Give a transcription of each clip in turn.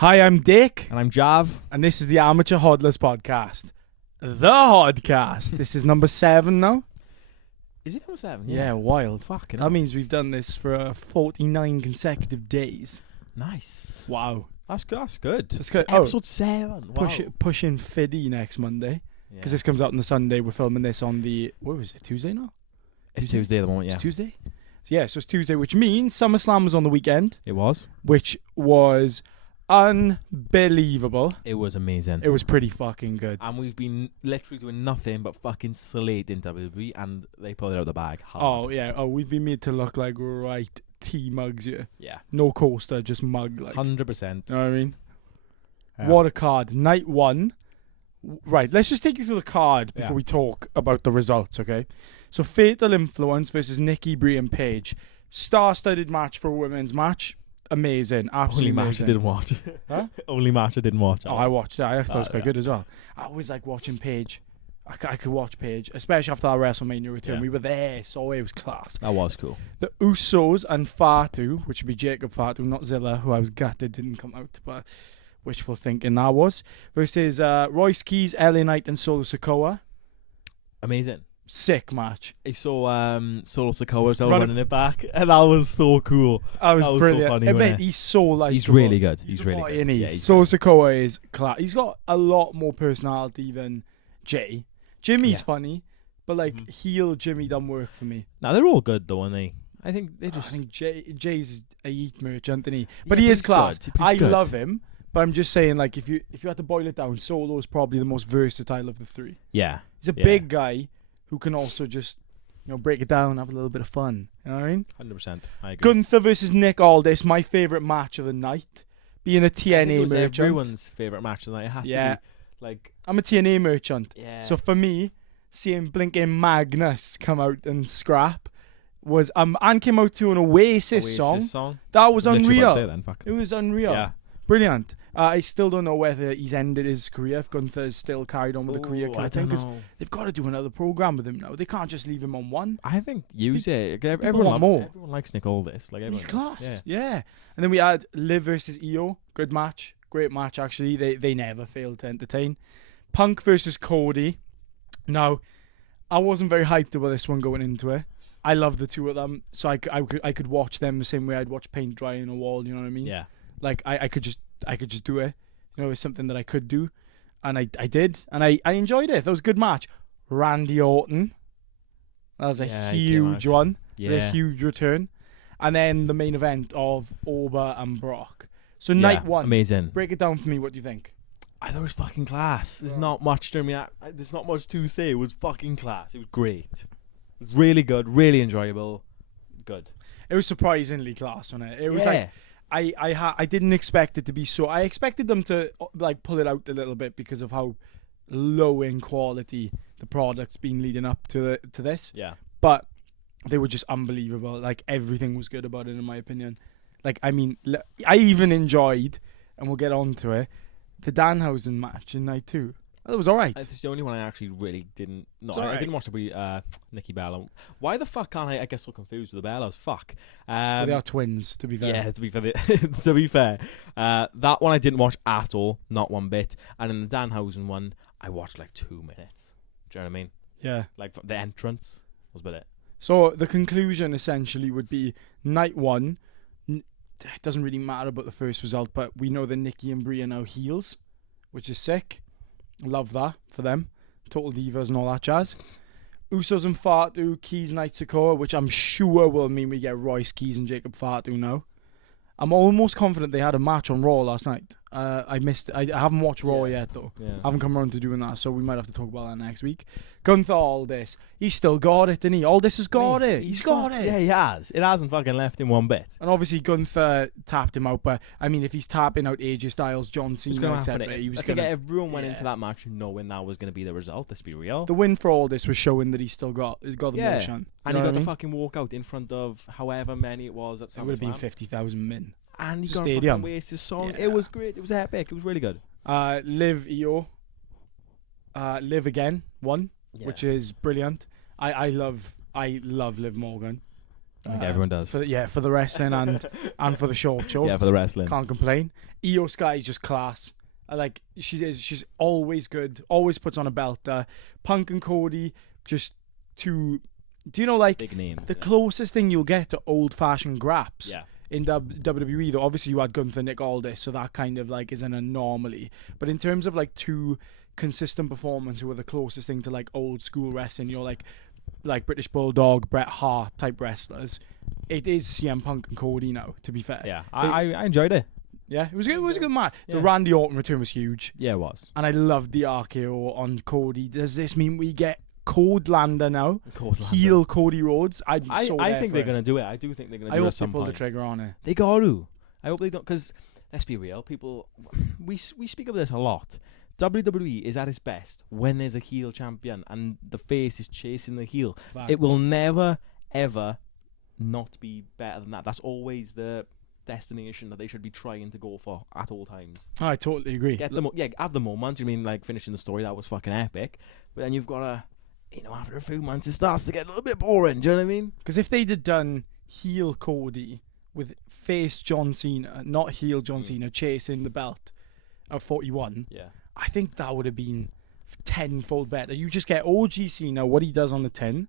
Hi, I'm Dick. And I'm Jav. And this is the Amateur Hodless Podcast. The HODCAST. This is number 7 now. Is it number 7? Yeah, wild. Fucking That means we've done this for 49 consecutive days. Nice. Wow. That's good. That's good. That's good. Episode 7. Wow. Pushing 50 next Monday. Because this comes out on the Sunday. We're filming this on the... What was it? Tuesday now? It's Tuesday at the moment, yeah. It's Tuesday? Yeah, so it's Tuesday, which means SummerSlam was on the weekend. It was. Which was unbelievable. It was amazing. It was pretty fucking good. And we've been literally doing nothing but fucking slating WWE, and they pulled it out of the bag hard. Oh, yeah. Oh, we've been made to look like right tea mugs here. Yeah. No coaster, just mug like. 100%. You know what I mean? Yeah. What a card. Night 1. Right, let's just take you through the card before we talk about the results, okay? So, Fatal Influence versus Nikki, Brie, and Paige. Star-studded match for a women's match. Amazing. Absolutely Only match amazing. I didn't watch. Huh? Only match I didn't watch. Oh, I watched it. I thought it was quite good as well. I always like watching Paige. I could watch Paige, especially after that WrestleMania return. Yeah. We were there, so it was class. That was cool. The Usos and Fatu, which would be Jacob Fatu, not Zilla, who I was gutted didn't come out, but wishful thinking that was, versus Royce Keys, LA Knight, and Solo Sikoa. Amazing. Sick match. I saw Solo Sikoa running it back, and that was so cool. That was brilliant. So funny, I wasn't bet it? he's so likable. He's really good. He's really boy, good. isn't he? Yeah, he's Solo good. Sikoa is class. He's got a lot more personality than Jay. Jimmy's funny, but like heel Jimmy doesn't work for me. Now they're all good though, aren't they? I think they just. I think Jay's a yeet merchant, isn't he? But Yeah, he but is he's class. good. He's I good. love him, but I'm just saying, like, if you had to boil it down, Solo is probably the most versatile of the three. Yeah. He's a big guy who can also just, break it down, have a little bit of fun. You know what I mean? 100%. I agree. Gunther versus Nick Aldis, my favourite match of the night. Being a TNA it was merchant. everyone's favourite match of the night. It had to be, like, I'm a TNA merchant. yeah. So for me, seeing Blinking Magnus come out and scrap was and came out to an Oasis song. That was Literally about to unreal. say then, fuck. It was unreal. Yeah. Brilliant. I still don't know whether he's ended his career, if Gunther's still carried on with the career kind I of thing, don't because know. they've got to do another program with him now. They can't just leave him on one. I think use it. want Everyone more. Everyone likes Nick Aldis. Like He's everyone. class. Yeah. And then we had Liv versus Io. Good match. Great match, actually. They never failed to entertain. Punk versus Cody. Now, I wasn't very hyped about this one going into it. I love the two of them, so I could watch them the same way I'd watch paint dry on a wall. You know what I mean? Yeah. Like I could just do it. It's something that I could do, and I did, and I enjoyed it. That was a good match. Randy Orton. That was a huge one. Yeah. A huge return, and then the main event of Orba and Brock. So night 1, amazing. break it down for me. What do you think? I thought it was fucking class. There's not much to me. There's not much to say. It was fucking class. It was great. It was really good. Really enjoyable. Good. It was surprisingly class, wasn't it? It was like I didn't expect it to be so. I expected them to like pull it out a little bit because of how low in quality the product's been leading up to this. Yeah. But they were just unbelievable. Like everything was good about it, in my opinion. Like I mean, I even enjoyed, and we'll get on to it, the Danhousen match in night 2. That was alright. It's the only one I actually really didn't. No, I didn't watch the Nikki Bella. Why the fuck can't I get so confused with the Bellas? Fuck. Well, they are twins, to be fair. Yeah, to be fair. To be fair, that one I didn't watch at all, not one bit. And in the Danhausen one, I watched like 2 minutes. Do you know what I mean? Yeah. Like the entrance was about it. So the conclusion essentially would be night 1. It doesn't really matter about the first result, but we know that Nikki and Brie are now heels, which is sick. Love that for them. Total divas and all that jazz. Usos and Fatu, Keys, Knight, Sikoa, which I'm sure will mean we get Royce Keys and Jacob Fatu now. I'm almost confident they had a match on Raw last night. I missed it. I haven't watched Raw yet, though. Yeah. I haven't come around to doing that, so we might have to talk about that next week. Gunther Aldis. He's still got it, didn't he? Aldis has got it. He's got it. Yeah, he has. It hasn't fucking left him one bit. And obviously Gunther tapped him out, but I mean, if he's tapping out AJ Styles, John Cena, etc., he was I going think everyone went into that match knowing that was going to be the result. Let's be real. The win for Aldis was showing that he's got the motion. And he got to fucking walk out in front of however many it was at SummerSlam. It would have been 50,000 men. And he got Stadium. a fucking Oasis song. Yeah. It was great. It was epic. It was really good. Liv Io. Liv again won, which is brilliant. I love Liv Morgan. I think everyone does. For the wrestling and for the short shorts. Yeah, for the wrestling. Can't complain. Io Sky is just class. Like she's always good. Always puts on a belt. Punk and Cody, just two. Do you know like big names, the closest thing you'll get to old fashioned graps? Yeah. In WWE, though, obviously you had Gunther, Nick Aldis, so that kind of like is an anomaly. But in terms of like two consistent performers who are the closest thing to like old school wrestling, you're like British Bulldog, Bret Hart type wrestlers. It is CM Punk and Cody now. To be fair, yeah, I enjoyed it. Yeah, it was good. It was a good match. Yeah. The Randy Orton return was huge. Yeah, it was. And I loved the RKO on Cody. Does this mean we get Codelander now? Heel Cody Rhodes. I think they're gonna do it. I do think they're gonna do it. I at hope some they pull point. the trigger on it. They got to. I hope they don't. Because let's be real, people. We speak of this a lot. WWE is at its best when there's a heel champion and the face is chasing the heel. Facts. It will never ever not be better than that. That's always the destination that they should be trying to go for at all times. I totally agree. Have the moment. You mean like finishing the story that was fucking epic, but then you've got to, after a few months it starts to get a little bit boring. Do you know what I mean? Because if they'd have done heel Cody with face John Cena, not heel John Cena, chasing the belt at 41, I think that would have been tenfold better. You just get OG Cena, what he does on the tin,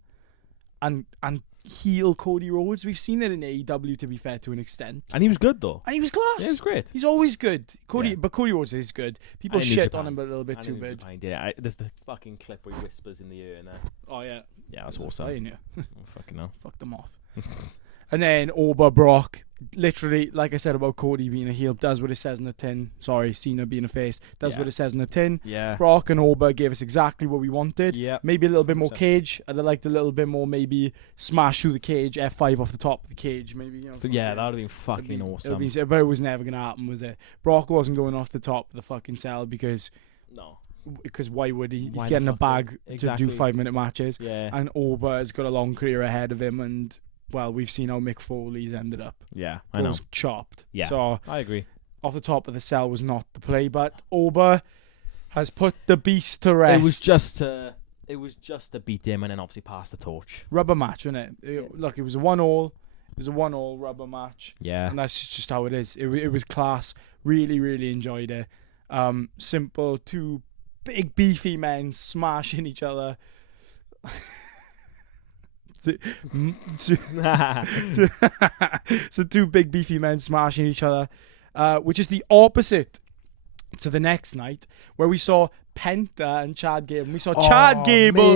and heel Cody Rhodes. We've seen it in AEW, to be fair, to an extent. And he was good, though. And he was class. Yeah, he was great. He's always good. But Cody Rhodes is good. People shit on him a little bit too big. There's the fucking clip where he whispers in the ear. Oh, yeah. Yeah, that's awesome. Oh, fucking hell. Fuck them off. And then Oba Brock, literally, like I said about Cody being a heel, does what it says in the tin. Sorry, Cena being a face, does what it says in the tin. Yeah. Brock and Oba gave us exactly what we wanted. Yeah. Maybe a little bit more cage. I'd have liked a little bit more, maybe smash through the cage, F5 off the top of the cage, maybe. That would have been fucking awesome. But it was never going to happen, was it? Brock wasn't going off the top of the fucking cell because why would he? He's getting a bag to do 5-minute matches. Yeah. And Oba has got a long career ahead of him, and well, we've seen how Mick Foley's ended up. Yeah, I know. Chopped. Yeah, so I agree. Off the top of the cell was not the play, but Oba has put the beast to rest. It was just to beat him and then obviously pass the torch. Rubber match, wasn't it? Look, it was a 1-1. It was a 1-1 rubber match. Yeah. And that's just how it is. It was class. Really, really enjoyed it. Simple. Two big beefy men smashing each other. So two big beefy men smashing each other, which is the opposite to the next night where we saw Penta and Chad Gable. We saw Chad Gable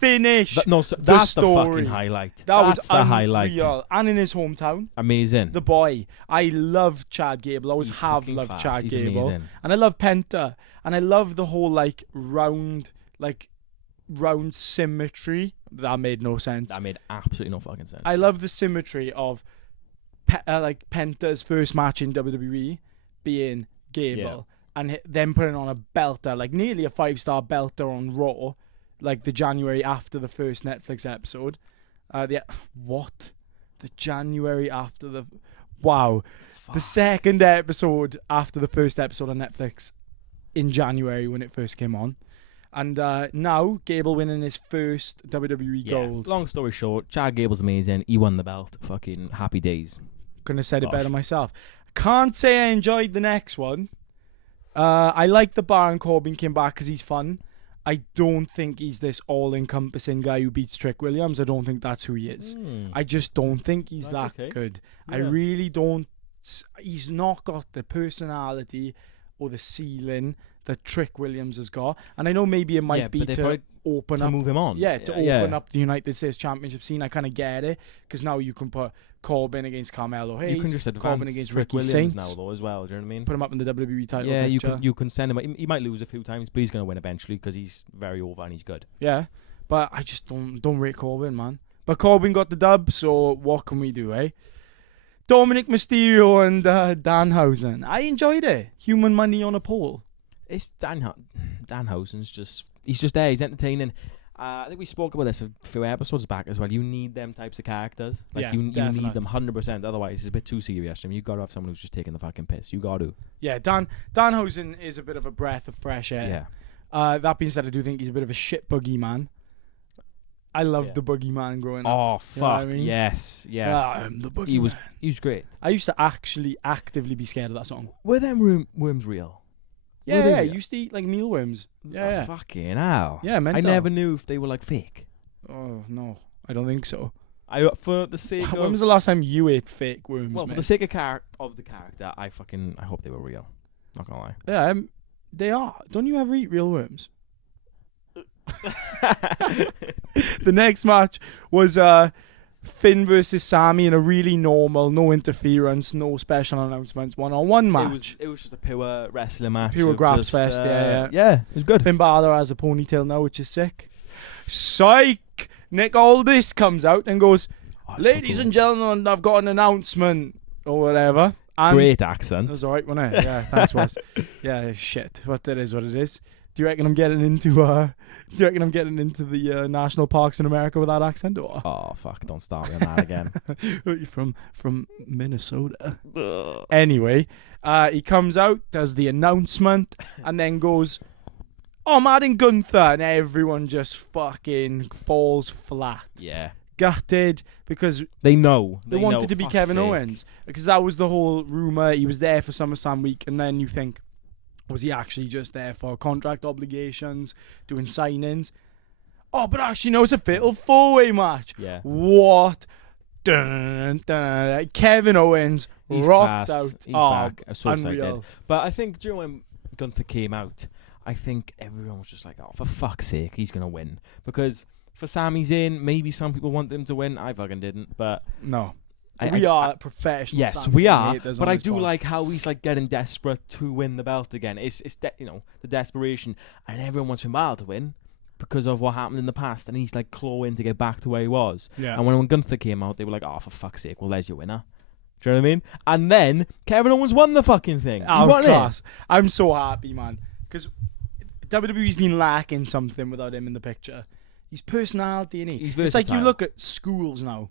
finish that's the fucking highlight. That's the unreal. highlight. And in his hometown. Amazing. The boy. I love Chad Gable. I always have loved Chad Gable. Amazing. And I love Penta. And I love the whole round symmetry. That made no sense. That made absolutely no fucking sense. I love the symmetry of Penta's first match in WWE being Gable and then putting on a belter, nearly a 5-star belter on Raw, the January after the first Netflix episode. The January after the... Wow. Fuck. The second episode after the first episode on Netflix in January when it first came on. And now, Gable winning his first WWE gold. Long story short, Chad Gable's amazing. He won the belt. Fucking happy days. Couldn't have said it better myself. Can't say I enjoyed the next one. I like the Baron Corbin came back because he's fun. I don't think he's this all-encompassing guy who beats Trick Williams. I don't think that's who he is. I just don't think he's that good. Yeah. I really don't. He's not got the personality or the ceiling that Trick Williams has got. And I know maybe it might be to open up... move him on. Yeah, to open up the United States Championship scene. I kind of get it. Because now you can put Corbin against Carmelo Hayes. You can just advance Corbin against Trick Ricky Williams Saints. now, though, as well. Do you know what I mean? Put him up in the WWE title picture. Yeah, you can send him... He might lose a few times, but he's going to win eventually because he's very over and he's good. Yeah, but I just don't rate Corbin, man. But Corbin got the dub, so what can we do, eh? Dominik Mysterio and Danhousen. I enjoyed it. Human money on a pole. It's Danhousen's just... He's just there. He's entertaining. I think we spoke about this a few episodes back as well. You need them types of characters. You need them 100%. Otherwise, it's a bit too serious. You've got to have someone who's just taking the fucking piss. You got to. Yeah, Danhousen is a bit of a breath of fresh air. Yeah. That being said, I do think he's a bit of a shit boogeyman. I loved the Boogeyman growing up. Oh fuck! You know what I mean? Yes. I'm the Boogeyman. He was great. I used to actually actively be scared of that song. Were them worms real? Yeah, I used to eat like mealworms. Yeah. Fucking hell. Yeah, I never knew if they were like fake. Oh no, I don't think so. For the sake of... When was the last time you ate fake worms? Well, mate? for the sake of the character, I hope they were real. Not gonna lie. Yeah, they are. Don't you ever eat real worms? The next match was Finn versus Sami in a really normal, no interference, no special announcements, one-on-one match. It was just a pure wrestling match. Pure grabs fest, yeah. Yeah, it was good. Finn Balor has a ponytail now, which is sick. Psych! Nick Aldis comes out and goes, ladies and gentlemen, I've got an announcement, or whatever. And great accent. That was alright, wasn't it? Yeah, thanks, Wes. Yeah, shit. But it is what it is. Do you reckon I'm getting into the national parks in America with that accent? Or? Oh fuck! Don't start me on that again. You're from Minnesota. Anyway, he comes out, does the announcement, and then goes, "Oh, I'm adding Gunther," and everyone just fucking falls flat. Yeah. Gutted because they wanted to be Kevin Owens, because that was the whole rumor. He was there for SummerSlam week, and then you think, was he actually just there for contract obligations, doing signings? Oh, but actually, no, it's a fatal 4-way match. Yeah. What? Dun, dun. Kevin Owens rocks out. He's back. I'm so unreal. Excited. But I think during when Gunther came out, I think everyone was just like, oh, for fuck's sake, he's going to win. Because for Sami's in, maybe some people wanted him to win. I fucking didn't, but... No. We are professional. Yes, we are. But I do like how he's like getting desperate to win the belt again. It's the desperation, and everyone wants Finn Balor to win because of what happened in the past, and he's like clawing to get back to where he was. Yeah. And when Gunther came out, they were like, "Oh, for fuck's sake! Well, there's your winner." Do you know what I mean? And then Kevin Owens won the fucking thing. That was class. I'm so happy, man, because WWE's been lacking something without him in the picture. He's personality, innit? He's versatile. It's like you look at schools now.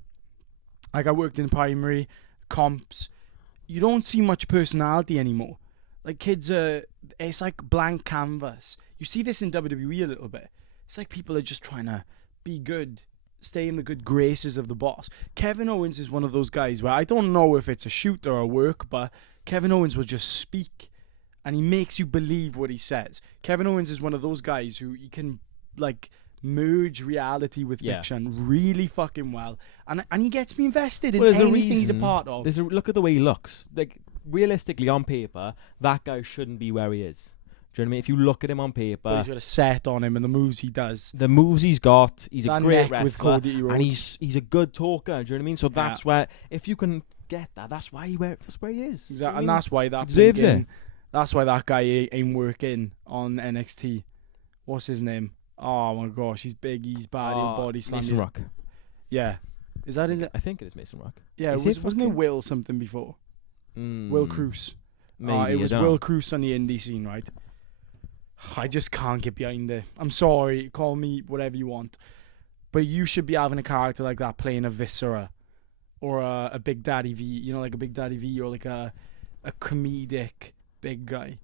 Like, I worked in primary, comps. You don't see much personality anymore. Like, kids are... It's like blank canvas. You see this in WWE a little bit. It's like people are just trying to be good, stay in the good graces of the boss. Kevin Owens is one of those guys where I don't know if it's a shoot or a work, but Kevin Owens will just speak, and he makes you believe what he says. Kevin Owens is one of those guys who you can, like... merge reality with fiction really fucking well, and he gets me invested in anything he's a part of. Look at the way he looks. Like, realistically, on paper, that guy shouldn't be where he is. Do you know what I mean? If you look at him on paper, but he's got a set on him and the moves he does, the moves he's got. He's a great wrestler, with Cody, and he's a good talker. Do you know what I mean? So that's where, if you can get that, that's where he is. Exactly, and that's why that deserves it. That's why that guy ain't working on NXT. What's his name? Oh my gosh, he's big, he's bad, he'll body slam. Mason Rock. Yeah. Is that it? I think it is Mason Rock. Yeah, wasn't it Will something before? Will Cruz. Maybe, it was Will Cruz on the indie scene, right? I just can't get behind it. I'm sorry, call me whatever you want. But you should be having a character like that playing a Viscera. Or a Big Daddy V, like a Big Daddy V, or like a comedic big guy.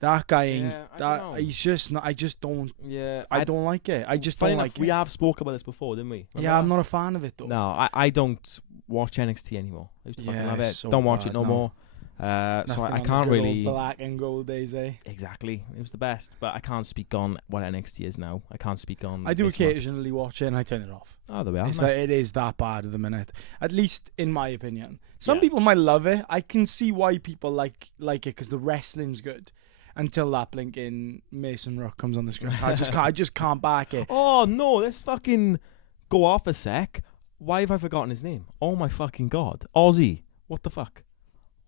That guy ain't. He's just not. I just don't. Yeah, I don't like it. I just don't like it. We have spoke about this before, didn't we? Remember I'm not a fan of it though. No, I don't watch NXT anymore. I used to fucking love it. So don't watch it no more. So I can't really. Black and gold days, eh? Exactly. It was the best, but I can't speak on what NXT is now. I can't speak on. I do occasionally watch it and I turn it off. Oh, there we are. It's nice. It is that bad at the minute, at least in my opinion. Some people might love it. I can see why people like it because the wrestling's good. Until that blinking Mason Rock comes on the screen, I just can't back it. Oh no, let's fucking go off a sec. Why have I forgotten his name? Oh my fucking god, Aussie. What the fuck?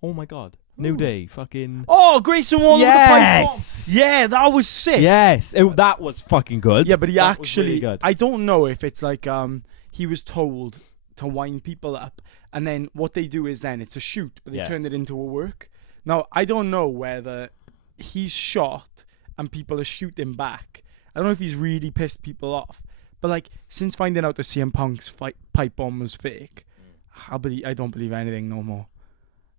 Oh my god, New Day, fucking. Oh, Grayson Waller. Yes, with the pipe bomb. Yeah, that was sick. Yes, that was fucking good. Yeah, but he actually, really good. I don't know if it's like he was told to wind people up, and then what they do is then it's a shoot, but they turn it into a work. Now I don't know whether he's shot and people are shooting back. I don't know if he's really pissed people off, but like since finding out that CM Punk's pipe bomb was fake, I don't believe anything no more.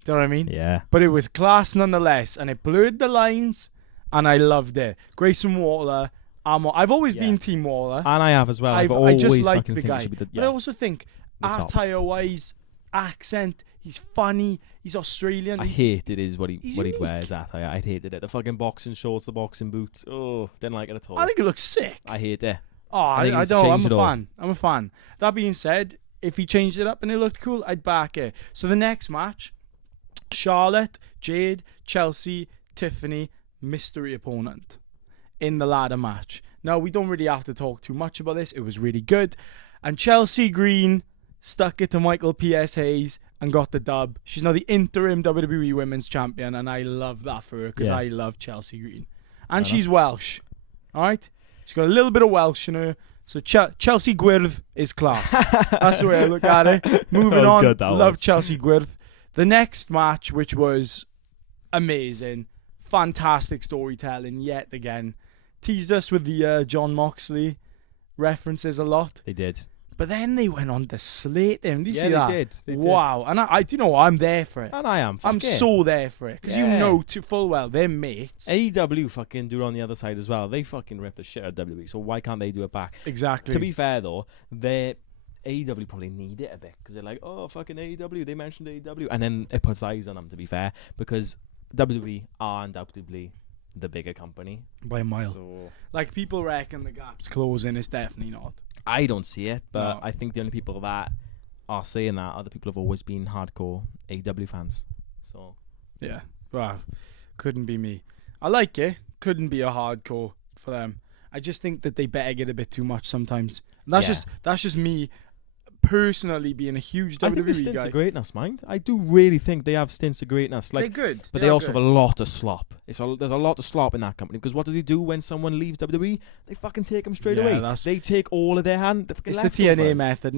Do you know what I mean? Yeah. But it was class nonetheless, and it blurred the lines, and I loved it. Grayson Waller I've always been Team Waller. And I have as well. I always just like fucking the think guy. he should be But I also think attire-wise, accent, he's funny, he's Australian. I hated what he wears attire. I hated it. The fucking boxing shorts, the boxing boots. Oh, didn't like it at all. I think it looks sick. I hate it. Oh, I don't. I'm a fan. That being said, if he changed it up and it looked cool, I'd back it. So the next match, Charlotte, Jade, Chelsea, Tiffany, mystery opponent in the ladder match. Now, we don't really have to talk too much about this. It was really good. And Chelsea Green stuck it to Michael P.S. Hayes and got the dub. She's now the interim WWE Women's Champion, and I love that for her because I love Chelsea Green. And she's Welsh. All right? She's got a little bit of Welsh in her. So Chelsea Gwyrdd is class. That's the way I look at it. Moving on. Good, love Chelsea Gwyrdd. The next match, which was amazing, fantastic storytelling yet again. Teased us with the John Moxley references a lot. They did. But then they went on to slate him. Did you see that? They did. Wow. And I do you know, I'm there for it. And I am. I'm so there for it. Because you know full well, they're mates. AEW fucking do it on the other side as well. They fucking rip the shit out of WWE. So why can't they do it back? Exactly. To be fair, though, AEW probably need it a bit. Because they're like, oh, fucking AEW. They mentioned AEW. And then it puts eyes on them, to be fair. Because WWE are undoubtedly the bigger company. By a mile. So, like, people reckon the gap's closing. It's definitely not. I don't see it, but I think the only people that are saying that are the people who've always been hardcore AEW fans. So yeah, well, couldn't be me. I like it. Couldn't be a hardcore for them. I just think that they beg it a bit too much sometimes. And that's just me personally being a huge WWE guy. I think the stints of greatness, mind. I do really think they have stints of greatness. Like, they're good. But they also have a lot of slop. There's a lot of slop in that company. Because what do they do when someone leaves WWE? They fucking take them straight away. They take all of their hand. It's the TNA method,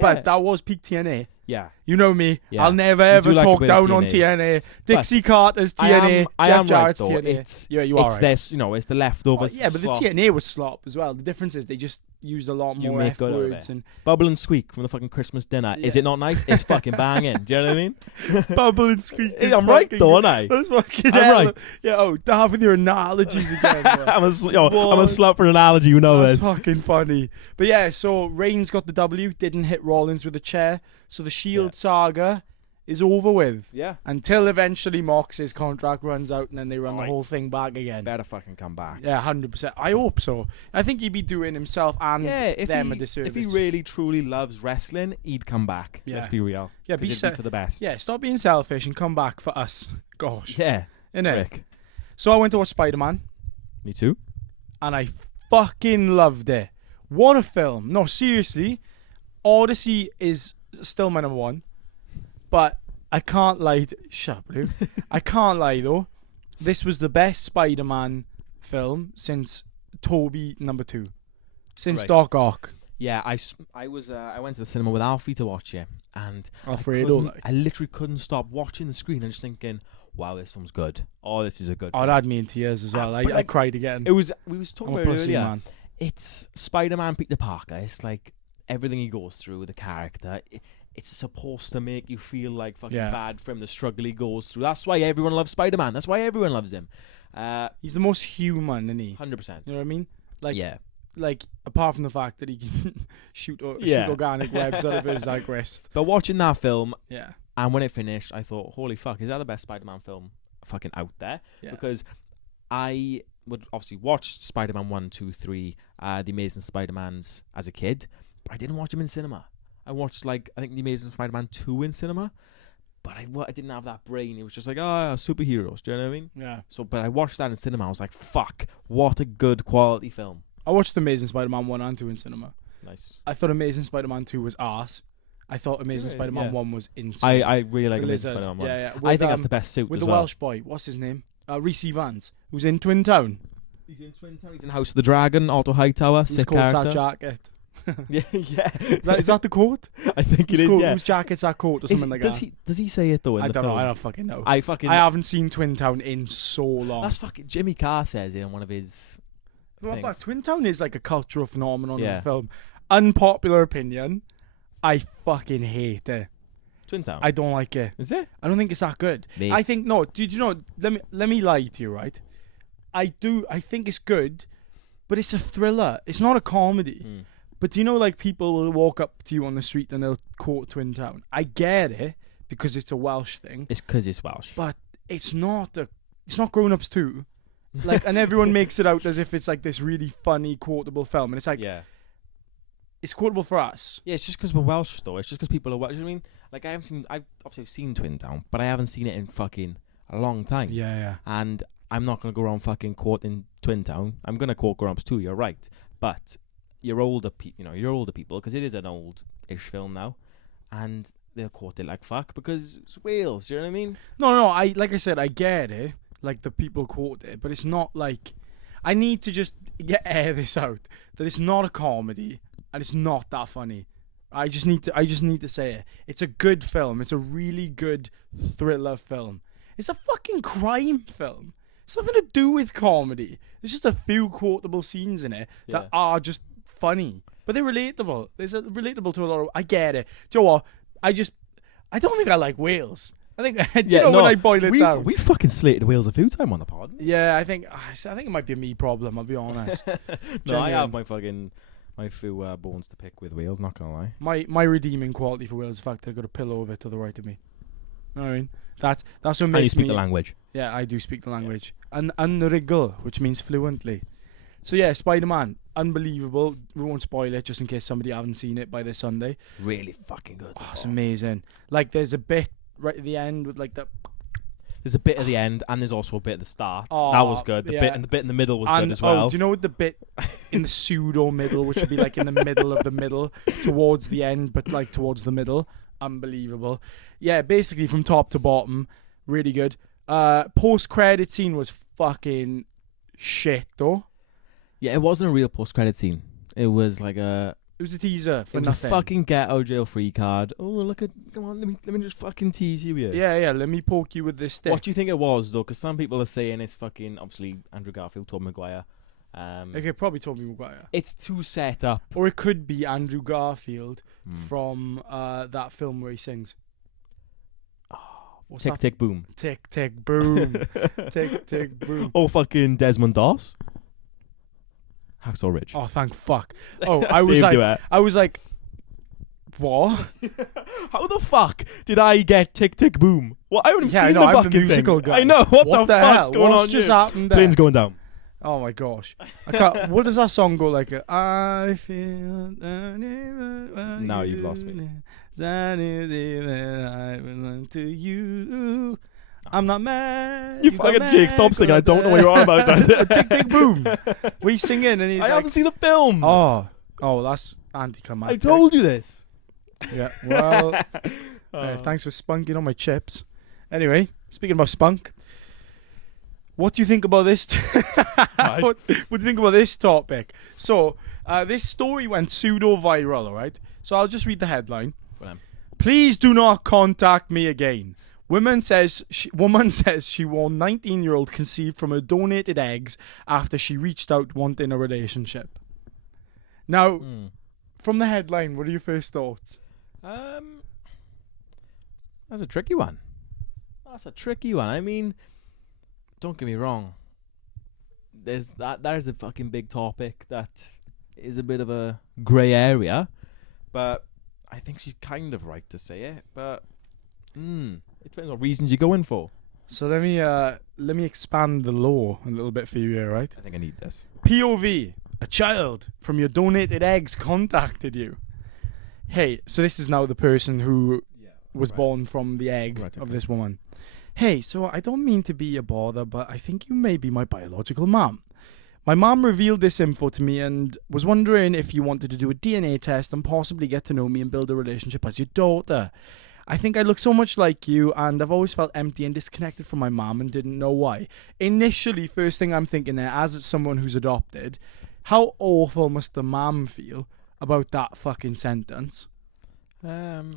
but that was peak TNA. Yeah. You know me. Yeah. I'll never ever talk down on TNA. Dixie Carter's TNA. Jeff Jarrett's TNA. You are right. It's the leftovers. But the TNA was slop as well. The difference is they just used a lot more F words. And Bubble and Squeak from the fucking Christmas dinner. Yeah. Is it not nice? It's fucking banging. Do you know what I mean? Bubble and Squeak. I'm right though, aren't I? That's fucking I'm right. Yeah, Dav with your analogies again. I'm a slut for an analogy, you know this. That's fucking funny. But yeah, so Reigns got the W, didn't hit Rollins with a chair. So the Shield saga is over with. Yeah. Until eventually Mox's contract runs out and then they run the whole thing back again. Better fucking come back. Yeah, 100%. I hope so. I think he'd be doing himself and them a disservice. If he really, truly loves wrestling, he'd come back. Yeah. Let's be real. Yeah, be for the best. Yeah, stop being selfish and come back for us. Gosh. Yeah. Innit? Rick. So I went to watch Spider-Man. Me too. And I fucking loved it. What a film. No, seriously. Odyssey is still my number one. But I can't lie. Shut up, Lou. I can't lie, though. This was the best Spider-Man film since Tobey number 2. Since Doc Ock. Yeah, I went to the cinema with Alfie to watch it. And Alfredo. I literally couldn't stop watching the screen and just thinking, wow, this film's good. Oh, this is a good film. Oh, it had me in tears as well. I cried again. We was talking about it earlier. Man. It's Spider-Man Peter Parker. It's like everything he goes through with the character. It's supposed to make you feel like fucking bad for him, the struggle he goes through. That's why everyone loves Spider-Man. That's why everyone loves him. He's the most human, isn't he? 100%. You know what I mean? Like, yeah. Like, apart from the fact that he can shoot organic webs out of his wrist. But watching that film, yeah, and when it finished, I thought, holy fuck, is that the best Spider-Man film fucking out there? Yeah. Because I would obviously watch Spider-Man 1, 2, 3, The Amazing Spider-Mans as a kid, but I didn't watch them in cinema. I watched, I think The Amazing Spider-Man 2 in cinema, but I didn't have that brain. It was just like, superheroes, do you know what I mean? Yeah. So, but I watched that in cinema. I was like, fuck, what a good quality film. I watched Amazing Spider-Man 1 and 2 in cinema. Nice. I thought Amazing Spider-Man 2 was arse. I thought Amazing Spider-Man 1 was insane. I really like Amazing Spider-Man 1. Yeah. I think that's the best suit with as the well. Welsh boy. What's his name? Reese Evans, who's in Twin Town. He's in Twin Town. He's in House of the Dragon, Otto Hightower, sick character. That jacket? yeah. Is that the quote? I think it is, yeah. Whose jacket's that quote or something like that? Does he say it though in the film? I don't know. I don't fucking know. I haven't seen Twin Town in so long. That's fucking Jimmy Carr says in one of his things. Twin Town is like a cultural phenomenon in the film. Unpopular opinion, I fucking hate it. Twin Town? I don't like it. Is it? I don't think it's that good. Mate. I think, no, did you know, let me lie to you, right? I think it's good, but it's a thriller. It's not a comedy. But do you know, like, people will walk up to you on the street and they'll quote Twin Town? I get it because it's a Welsh thing. It's because it's Welsh. But it's not Grown Ups 2. Like, and everyone makes it out as if it's like this really funny, quotable film. And it's like, it's quotable for us. Yeah, it's just because we're Welsh, though. It's just because people are Welsh. You know what I mean? Like, I've obviously seen Twin Town, but I haven't seen it in fucking a long time. Yeah. And I'm not going to go around fucking quoting Twin Town. I'm going to quote Grown Ups 2, you're right. But you're older people, because it is an old-ish film now. And they'll quote it like fuck because it's Wales, do you know what I mean? No, like I said, I get it. Like, the people quote it, but it's not like... I need to just air this out, that it's not a comedy, and it's not that funny. I just need to say it. It's a good film. It's a really good thriller film. It's a fucking crime film. It's nothing to do with comedy. There's just a few quotable scenes in it that are just funny, but they're relatable. Relatable to a lot of... I get it. Do you know what? I don't think I like Wales. I think when I boil it down, we fucking slated Wales a few times on the pod. Yeah, I think it might be a me problem. I'll be honest. No, I have my few bones to pick with Wales. Not gonna lie. My redeeming quality for Wales is the fact that I got a pillow of it to the right of me. You know what I mean? That's what makes me. And you speak the language. Yeah, I do speak the language. And unriggle, which means fluently. So yeah, Spider-Man, unbelievable. We won't spoil it just in case somebody haven't seen it by this Sunday. Really fucking good. Oh, it's amazing. Like, there's a bit right at the end with like the... There's a bit at the end and there's also a bit at the start. That was good. The bit in the middle was good as well. Do you know what the bit in the pseudo middle, which would be like in the middle of the middle, towards the end, but like towards the middle? Unbelievable. Yeah, basically from top to bottom, really good. Post-credit scene was fucking shit though. Yeah, it wasn't a real post-credit scene. It was like a... It was a teaser for nothing. It was a fucking get out jail free card. Oh, look at... Come on, let me just fucking tease you here. Yeah, let me poke you with this stick. What do you think it was, though? Because some people are saying it's fucking... Obviously, Andrew Garfield, Tobey Maguire. Okay, probably Tobey Maguire. It's too set up. Or it could be Andrew Garfield from that film where he sings. Tick, tick, boom. Tick, tick, boom. Tick, tick, boom. Oh, fucking Desmond Doss. Hacksaw Ridge. Oh, thank fuck. Oh, I was like, what? How the fuck did I get Tick Tick Boom? Well, I haven't seen the fucking musical thing. guy. I know. What the hell? Going What's on just here? happened there? Plane's going down. Oh my gosh. I can't. What does that song go like? I feel... Now you've lost me. I belong to you. I'm not mad. You fucking Jake, stop singing. I don't know what you're on about. Tick, tick, boom. We singing and he's I haven't seen the film. Oh, that's anticlimactic. I told you this. Yeah, well, thanks for spunking on my chips. Anyway, speaking about spunk, what do you think about this? What do you think about this topic? So, this story went pseudo-viral, all right? So I'll just read the headline. Please do not contact me again. Woman says she wore 19-year-old conceived from her donated eggs after she reached out wanting a relationship. Now, from the headline, what are your first thoughts? That's a tricky one. I mean, don't get me wrong. There's a fucking big topic that is a bit of a grey area, but I think she's kind of right to say it. But it depends what reasons you're going for. So let me expand the law a little bit for you here, right? I think I need this. POV: a child from your donated eggs contacted you. Hey, so this is now the person who was born from the egg of this woman. Hey, so I don't mean to be a bother, but I think you may be my biological mom. My mom revealed this info to me and was wondering if you wanted to do a DNA test and possibly get to know me and build a relationship as your daughter. I think I look so much like you, and I've always felt empty and disconnected from my mom and didn't know why. Initially, first thing I'm thinking there, as someone who's adopted, how awful must the mom feel about that fucking sentence?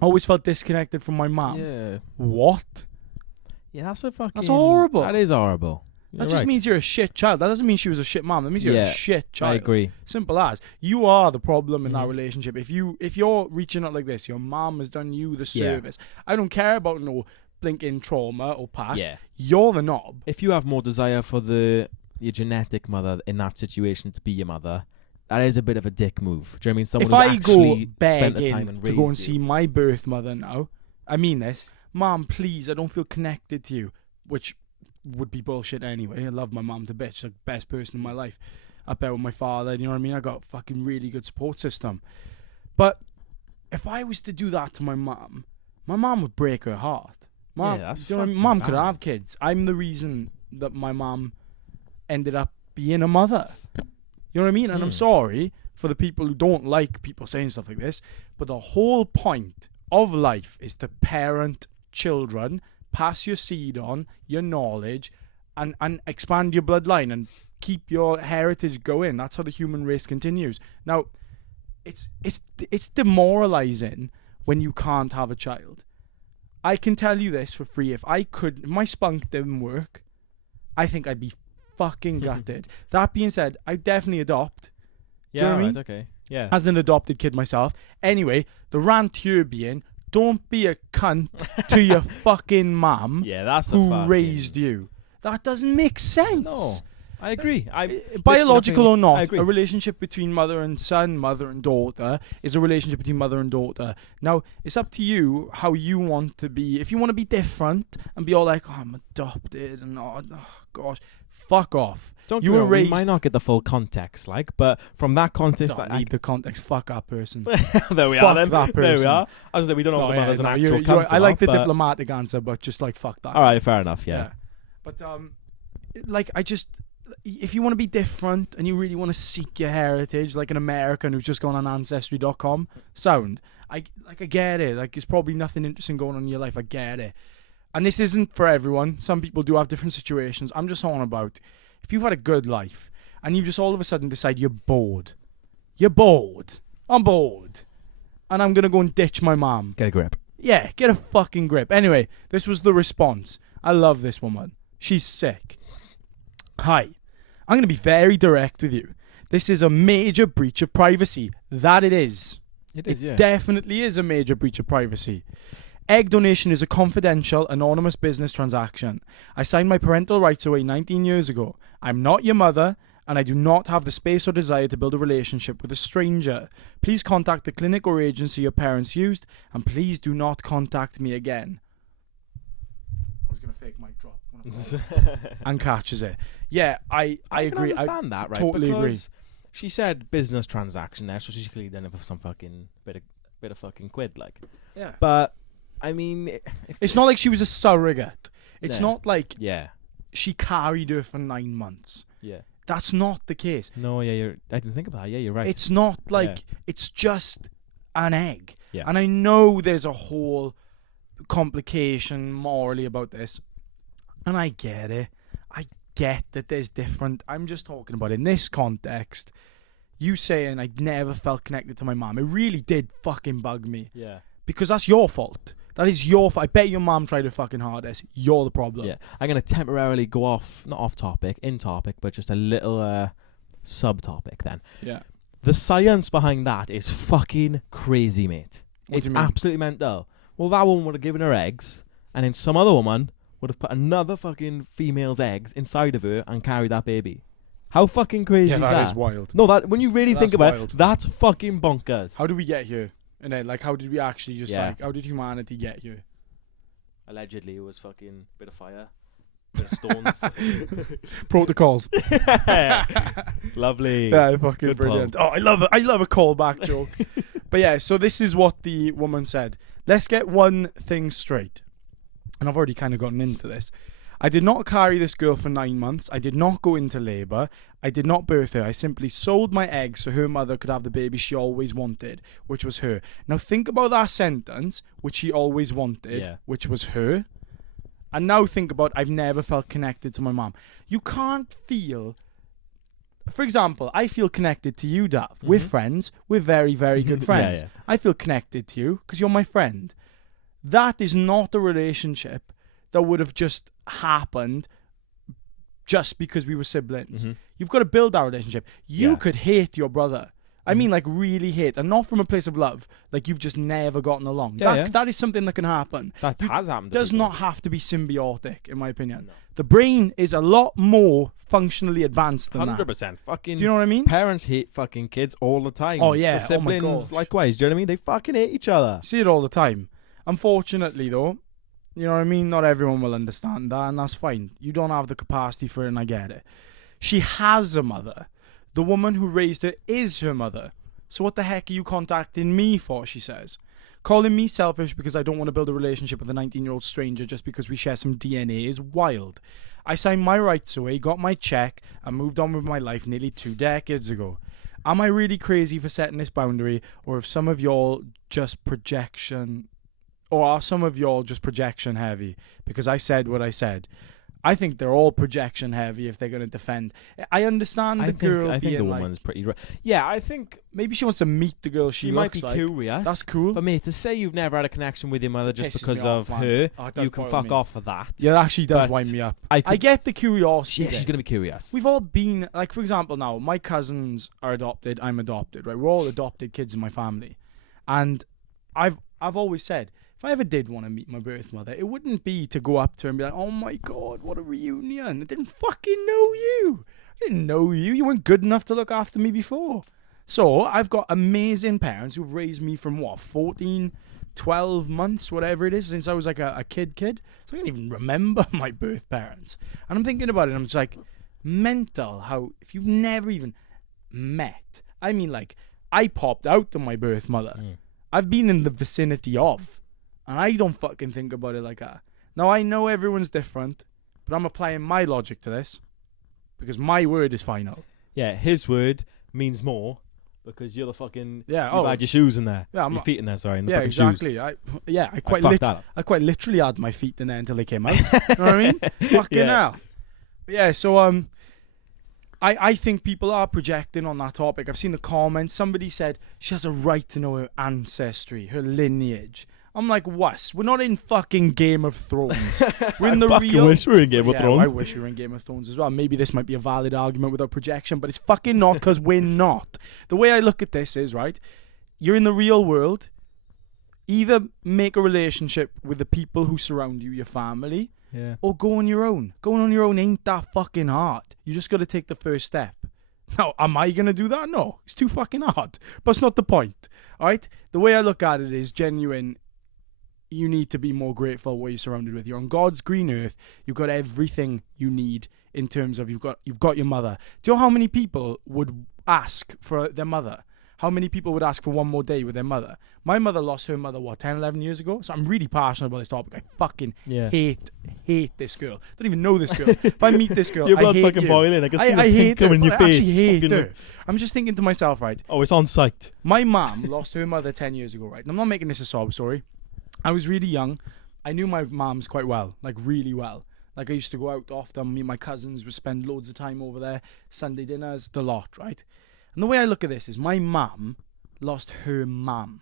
Always felt disconnected from my mom. Yeah. What? Yeah, that's That's horrible. That is horrible. That just means you're a shit child. That doesn't mean she was a shit mom. That means you're a shit child. I agree. Simple as. You are the problem in that relationship. If you're reaching out like this, your mom has done you the service. I don't care about no blinking trauma or past. Yeah. You're the knob. If you have more desire for the your genetic mother in that situation to be your mother, that is a bit of a dick move. Do you know what I mean? Someone if who's I go actually spent the time begging and to go and raised see you. my birth mother now, I mean this, Mom, please, I don't feel connected to you, which would be bullshit anyway. I love my mom to bits, like best person in my life. Up there with my father, you know what I mean? I got a fucking really good support system. But if I was to do that to my mom would break her heart. Mom, Yeah, that's you know what I mean? fucking Mom could bad. have kids. I'm the reason that my mom ended up being a mother. You know what I mean? And I'm sorry for the people who don't like people saying stuff like this, but the whole point of life is to parent children, pass your seed on, your knowledge, and expand your bloodline and keep your heritage going. That's how the human race continues. Now, it's demoralizing when you can't have a child. I can tell you this for free. If my spunk didn't work, I think I'd be fucking gutted. That being said, I definitely adopt. Do you know what I mean? Okay. Yeah. As an adopted kid myself. Anyway, the rant here being, don't be a cunt to your fucking mum Yeah, that's who raised you. That doesn't make sense. No, I agree. Biological or I not, agree. a relationship between mother and son, mother and daughter, is a relationship between mother and daughter. Now, it's up to you how you want to be. If you want to be different and be all like, oh, I'm adopted and oh gosh, fuck off. Don't you you were raised. We might not get the full context, but from that context, Don't need the context. Fuck that person. there we Fuck are. Then that there we person. are. I was say we don't know Oh, what the yeah, mother's an no, actual you're cunt. right. I like the but diplomatic answer, but just like fuck that. all right, fair enough. Yeah. But like if you want to be different and you really want to seek your heritage, like an American who's just gone on Ancestry.com, I get it. Like, there's probably nothing interesting going on in your life. I get it. And this isn't for everyone. Some people do have different situations. I'm just on about if you've had a good life and you just all of a sudden decide you're bored. You're bored. I'm bored. And I'm going to go and ditch my mom. Get a grip. Yeah, get a fucking grip. Anyway, this was the response. I love this woman. She's sick. Hi. I'm going to be very direct with you. This is a major breach of privacy. That it is. It is, yeah. Definitely is a major breach of privacy. Egg donation is a confidential, anonymous business transaction. I signed my parental rights away 19 years ago. I'm not your mother, and I do not have the space or desire to build a relationship with a stranger. Please contact the clinic or agency your parents used, and please do not contact me again. I was going to fake mic drop and catches it. Yeah, I agree. I understand that, right? Totally agree. Because she said business transaction there, so she's clearly done it for some fucking bit of fucking quid, like. Yeah. But I mean, It's not like she was a surrogate. It's Yeah. not like yeah, she carried her for 9 months. yeah. That's not the case. No, yeah, I didn't think about that. Yeah, you're right. It's not like it's just an egg. Yeah. And I know there's a whole complication morally about this. And I get it. I get that there's different. I'm just talking about in this context. You saying I never felt connected to my mom. It really did fucking bug me. Yeah. Because that's your fault. That is your fault. I bet your mom tried her fucking hardest. You're the problem. Yeah. I'm going to temporarily go off, not off topic, in topic, but just a little subtopic then. Yeah. The science behind that is fucking crazy, mate. What It's do you mean? absolutely mental. Well, that woman would have given her eggs, and then some other woman would have put another fucking female's eggs inside of her and carried that baby. How fucking crazy is that? that is wild. No, that when you really think That's about wild. it, that's fucking bonkers. How did we get here? And then, like, how did we actually just, Yeah. like, how did humanity get here? Allegedly, it was fucking bit of fire, bit of stones. Protocols. Lovely. Yeah, fucking Good brilliant. Oh, I love it. I love a callback joke. But yeah, so this is what the woman said. Let's get one thing straight. And I've already kind of gotten into this. I did not carry this girl for 9 months. I did not go into labour. I did not birth her. I simply sold my eggs so her mother could have the baby she always wanted, which was her. Now think about that sentence, which she always wanted, which was her. And now think about, I've never felt connected to my mom. You can't feel... For example, I feel connected to you, Dav. We're friends. We're very, very good friends. Yeah. I feel connected to you because you're my friend. That is not a relationship that would have just happened just because we were siblings. You've got to build our relationship. You could hate your brother I mean, like, really hate, and not from a place of love. Like, you've just never gotten along. That is something that can happen. That has happened. Does not have to be symbiotic, in my opinion. No. The brain is a lot more functionally advanced than 100%. that. Fucking. Do you know what I mean? Parents hate fucking kids all the time. Oh yeah. So siblings, oh my gosh. likewise. Do you know what I mean? They fucking hate each other. See it all the time. Unfortunately, though, you know what I mean? Not everyone will understand that, and that's fine. You don't have the capacity for it, and I get it. She has a mother. The woman who raised her is her mother. So what the heck are you contacting me for, she says. Calling me selfish because I don't want to build a relationship with a 19-year-old stranger just because we share some DNA is wild. I signed my rights away, got my check, and moved on with my life nearly 2 decades ago. Am I really crazy for setting this boundary, or if some of y'all just projection... Or are some of y'all just projection heavy? Because I said what I said. I think they're all projection heavy if they're going to defend. I understand the girl I think the woman's pretty... Yeah, I think... Maybe she wants to meet the girl she looks like. Might be curious. That's cool. But mate, to say you've never had a connection with your mother just because of her, you can fuck off for that. Yeah, it actually does wind me up. I get the curiosity. Yeah, she's going to be curious. We've all been... Like, for example, now, my cousins are adopted. I'm adopted, right? We're all adopted kids in my family. And I've always said... If I ever did want to meet my birth mother, it wouldn't be to go up to her and be like, oh my God, what a reunion. I didn't fucking know you. I didn't know you. You weren't good enough to look after me before. So I've got amazing parents who've raised me from 14, 12 months, whatever it is, since I was like a kid. So I can't even remember my birth parents. And I'm thinking about it and I'm just like, mental how if you've never even met. I mean, like, I popped out to my birth mother. I've been in the vicinity of. And I don't fucking think about it like that. Now, I know everyone's different, but I'm applying my logic to this because my word is final. Yeah, his word means more because you're the fucking... Yeah, you had your shoes in there. Yeah, your feet in there, sorry. In the yeah, exactly. Shoes. I quite literally had my feet in there until they came out. You know what I mean? Fucking hell. But yeah, so I think people are projecting on that topic. I've seen the comments. Somebody said she has a right to know her ancestry, her lineage. I'm like, what? We're not in fucking Game of Thrones. We're in the real... I wish we were in Game of Thrones. I wish we were in Game of Thrones as well. Maybe this might be a valid argument without projection, but it's fucking not because we're not. The way I look at this is, right, you're in the real world. Either make a relationship with the people who surround you, your family, or go on your own. Going on your own ain't that fucking hard. You just got to take the first step. Now, am I going to do that? No. It's too fucking hard. But it's not the point. All right? The way I look at it is genuine. You need to be more grateful what you're surrounded with. You're on God's green earth. You've got everything you need in terms of you've got your mother. Do you know how many people would ask for their mother? How many people would ask for one more day with their mother? My mother lost her mother, 10, 11 years ago? So I'm really passionate about this topic. I fucking hate this girl. Don't even know this girl. If I meet this girl, your blood's I hate fucking you. boiling. I can see the hate pink coming in your face. I actually hate her. I'm just thinking to myself, right? Oh, it's on sight. My mom lost her mother 10 years ago, right? And I'm not making this a sob story. I was really young. I knew my moms quite well, like really well. Like I used to go out often. Me and my cousins would spend loads of time over there. Sunday dinners, the lot, right? And the way I look at this is my mum lost her mum.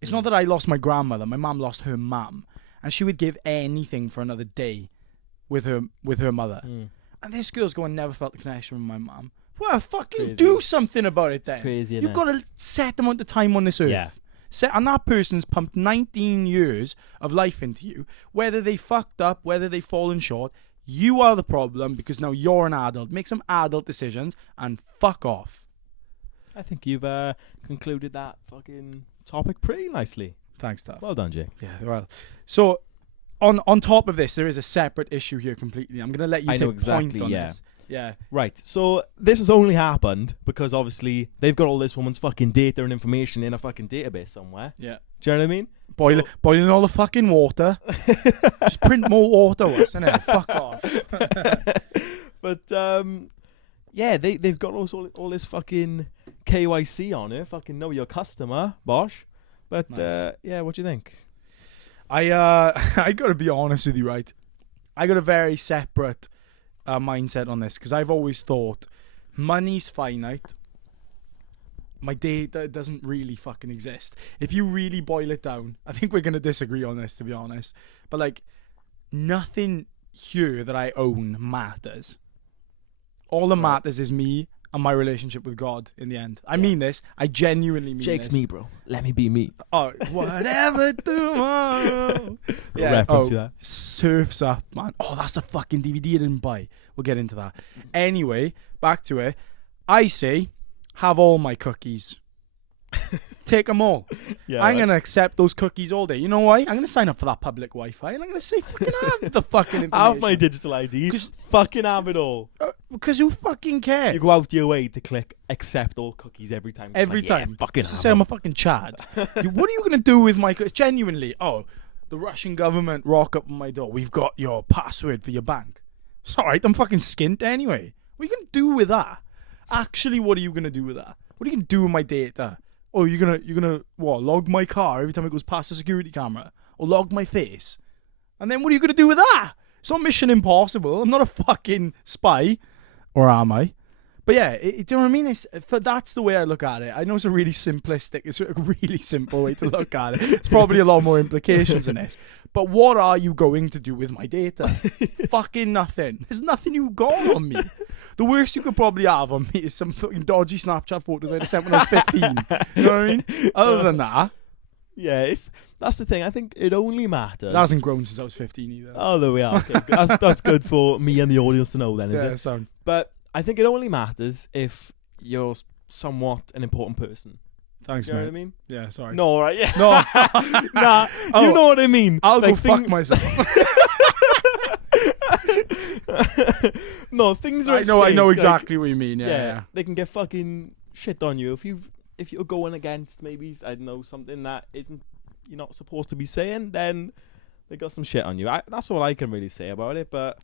It's not that I lost my grandmother. My mum lost her mum. And she would give anything for another day with her mother. And this girl's going, never felt the connection with my mum. Well, fucking do something about it then. It's crazy, You've got to set amount of time on this earth. Yeah. And that person's pumped 19 years of life into you. Whether they fucked up, whether they've fallen short, you are the problem because now you're an adult. Make some adult decisions and fuck off. I think you've concluded that fucking topic pretty nicely. Thanks, Taff. Well done, Jake. Yeah, well. So, on top of this, there is a separate issue here completely. I'm going to let you take point on this. Yeah. Right. So this has only happened because obviously they've got all this woman's fucking data and information in a fucking database somewhere. Yeah. Do you know what I mean? Boiling all the fucking water. Just print more water, wasn't it? Fuck off. But yeah, they've got all this fucking KYC on it. Fucking know your customer, Bosh. But nice. Yeah, what do you think? I got to be honest with you, right? I got a very separate mindset on this because I've always thought money's finite. My data doesn't really fucking exist. If you really boil it down, I think we're going to disagree on this, to be honest. But like, nothing here that I own matters. All that matters is me and my relationship with God in the end. I mean this. I genuinely mean Jake's this. me, bro. Let me be me. Oh, whatever tomorrow. Reference to that. Surf's Up, man. Oh, that's a fucking DVD I didn't buy. We'll get into that. Anyway, back to it. I say, have all my cookies. Take them all. Yeah, I'm going to accept those cookies all day. You know why? I'm going to sign up for that public Wi-Fi and I'm going to say, fucking have the fucking information. Have my digital ID. Fucking have it all. Because who fucking cares? You go out your way to click accept all cookies every time. Every time. Yeah, fucking just to say I'm a fucking Chad. What are you going to do with my cookies? Genuinely, the Russian government rock up on my door. We've got your password for your bank. It's alright, I'm fucking skint anyway. What are you going to do with that? Actually, what are you going to do with that? What are you going to do with my data? Oh, you're gonna what? Log my car every time it goes past the security camera, or log my face, and then what are you gonna do with that? It's not Mission Impossible. I'm not a fucking spy, or am I? But yeah, do you know what I mean? That's the way I look at it. I know it's a really simplistic, it's a really simple way to look at it. It's probably a lot more implications in this. But what are you going to do with my data? Fucking nothing. There's nothing you got on me. The worst you could probably have on me is some fucking dodgy Snapchat photos I'd sent when I was 15. You know what I mean? Other than that. Yeah, that's the thing. I think it only matters. It hasn't grown since I was 15 either. Oh, there we are. Okay. That's good for me and the audience to know then, is it? Sound. But I think it only matters if you're somewhat an important person. Thanks, you know mate. what I mean? Yeah, sorry. No, right? Yeah. No. Nah, you know what I mean. I'll go fuck myself. No, things are. I know exactly what you mean. Yeah. They can get fucking shit on you if you're going against maybe I don't know something that isn't you're not supposed to be saying. Then they got some shit on you. That's all I can really say about it. But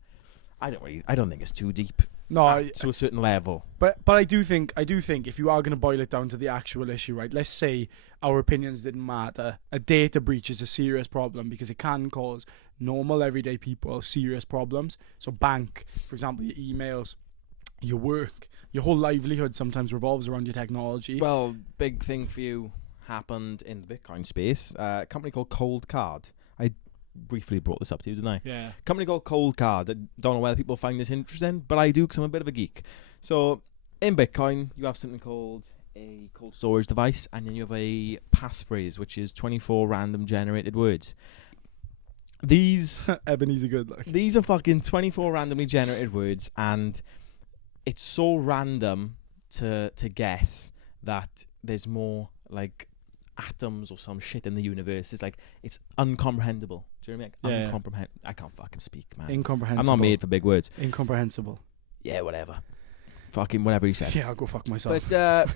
I don't think it's too deep. No, to a certain level. But I do think if you are going to boil it down to the actual issue, right? Let's say our opinions didn't matter. A data breach is a serious problem because it can cause normal everyday people serious problems. So bank, for example, your emails, your work, your whole livelihood sometimes revolves around your technology. Well, big thing for you happened in the Bitcoin space. A company called Cold Card. I briefly brought this up to you, didn't I? Yeah. Company called Cold Card. I don't know whether people find this interesting, but I do because I'm a bit of a geek. So in Bitcoin, you have something called a cold storage device, and then you have a passphrase, which is 24 random generated words. These Ebony's a good luck. These are fucking 24 randomly generated words, and it's so random to guess that there's more like atoms or some shit in the universe. It's like it's uncomprehendable. Do you know what I mean? Yeah. I can't fucking speak, man. Incomprehensible. I'm not made for big words. Incomprehensible. Yeah, whatever. Fucking whatever you said. Yeah, I'll go fuck myself. But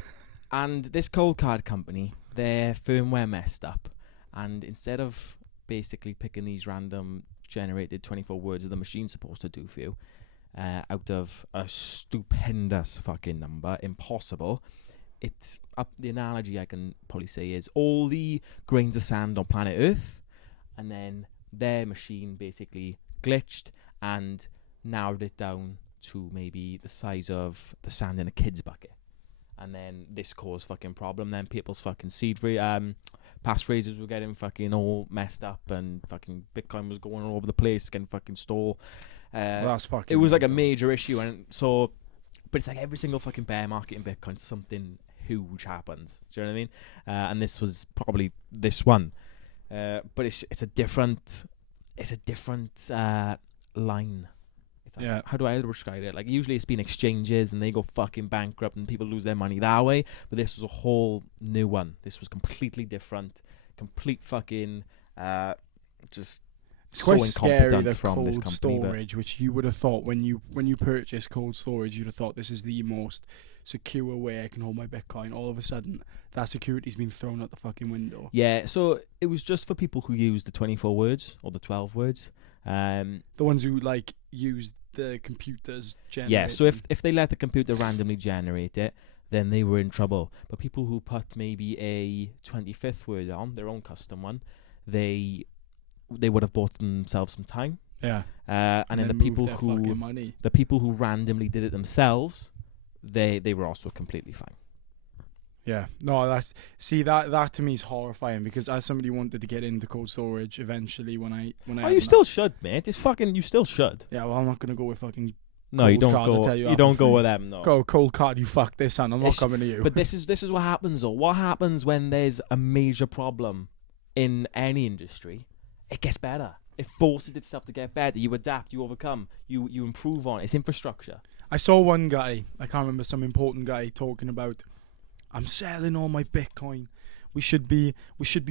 and this cold card company, their firmware messed up, and instead of basically picking these random generated 24 words that the machine's supposed to do for you, out of a stupendous fucking number, impossible. It's the analogy I can probably say is all the grains of sand on planet Earth, and then their machine basically glitched and narrowed it down to maybe the size of the sand in a kid's bucket. And then this caused fucking problem. Then people's fucking passphrases were getting fucking all messed up, and fucking Bitcoin was going all over the place, getting fucking stole. Well, that's fucking. It was like a major issue, and so, but it's like every single fucking bear market in Bitcoin, something huge happens. Do you know what I mean? And this was probably this one, but it's a different line. Yeah. How do I describe it? Like usually it's been exchanges and they go fucking bankrupt and people lose their money that way. But this was a whole new one. This was completely different. Complete fucking just. It's quite so scary, the from this cold company, storage, which you would have thought when you purchase cold storage, you'd have thought this is the most secure way I can hold my Bitcoin. All of a sudden, that security's been thrown out the fucking window. Yeah, so it was just for people who use the 24 words or the 12 words. The ones who like use the computers generate. Yeah, so if they let the computer randomly generate it, then they were in trouble. But people who put maybe a 25th word on, their own custom one, they would have bought themselves some time. Yeah. And then the people who randomly did it themselves, they were also completely fine. Yeah. No, that to me is horrifying, because as somebody who wanted to get into cold storage eventually when I you still should, mate. It's fucking, you still should. Yeah, well, I'm not going to go with fucking No, you cold don't card to go. tell You don't go with them. No. Go cold card. You fuck this, son. I'm not coming to you. But this is what happens though. What happens when there's a major problem in any industry? It gets better. It forces itself to get better. You adapt. You overcome. You improve on it. It's infrastructure. I saw one guy. I can't remember, some important guy talking about, I'm selling all my Bitcoin. We should be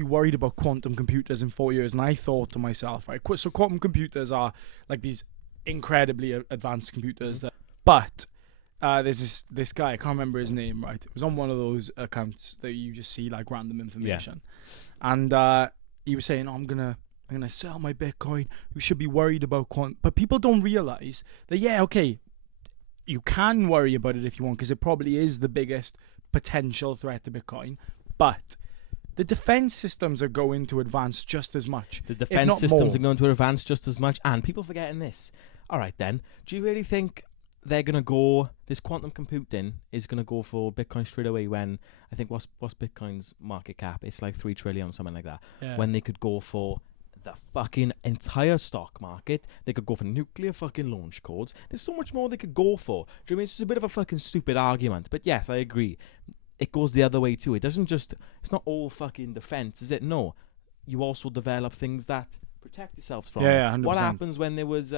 worried about quantum computers in 4 years. And I thought to myself, right, so quantum computers are like these incredibly advanced computers. But there's this guy, I can't remember his name, right? It was on one of those accounts that you just see like random information. Yeah. And he was saying, I'm gonna sell my Bitcoin. We should be worried about quantum. But people don't realize that, yeah, okay, you can worry about it if you want, because it probably is the biggest potential threat to Bitcoin. But the defense systems are going to advance just as much. The defense systems are going to advance just as much. And people forgetting this. All right, then. Do you really think they're going to go... This quantum computing is going to go for Bitcoin straight away when... I think what's Bitcoin's market cap? It's like 3 trillion, something like that. Yeah. When they could go for the fucking entire stock market. They could go for nuclear fucking launch codes. There's so much more they could go for. Do you know what I mean? It's just a bit of a fucking stupid argument. But yes, I agree. It goes the other way too. It doesn't just... It's not all fucking defense, is it? No. You also develop things that protect yourselves from. Yeah, 100%. What happens when there was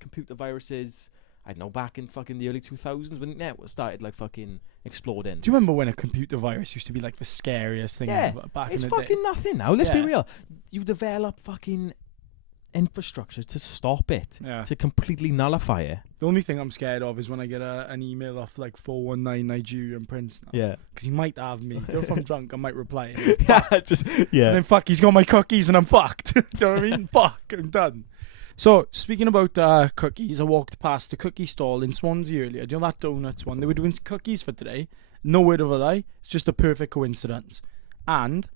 computer viruses, I don't know, back in fucking the early 2000s when the network started like fucking exploding? Do you remember when a computer virus used to be like the scariest thing ever back in the day? It's fucking nothing now. Let's be real. You develop fucking infrastructure to stop it, to completely nullify it. The only thing I'm scared of is when I get an email off like 419 Nigerian Prince now. Yeah, because he might have me. If I'm drunk, I might reply. And then fuck, he's got my cookies and I'm fucked. Do you know what I mean? Fuck, I'm done. So speaking about cookies, I walked past the cookie stall in Swansea earlier. Do you know that donuts one? They were doing cookies for today. No word of a lie. It's just a perfect coincidence. And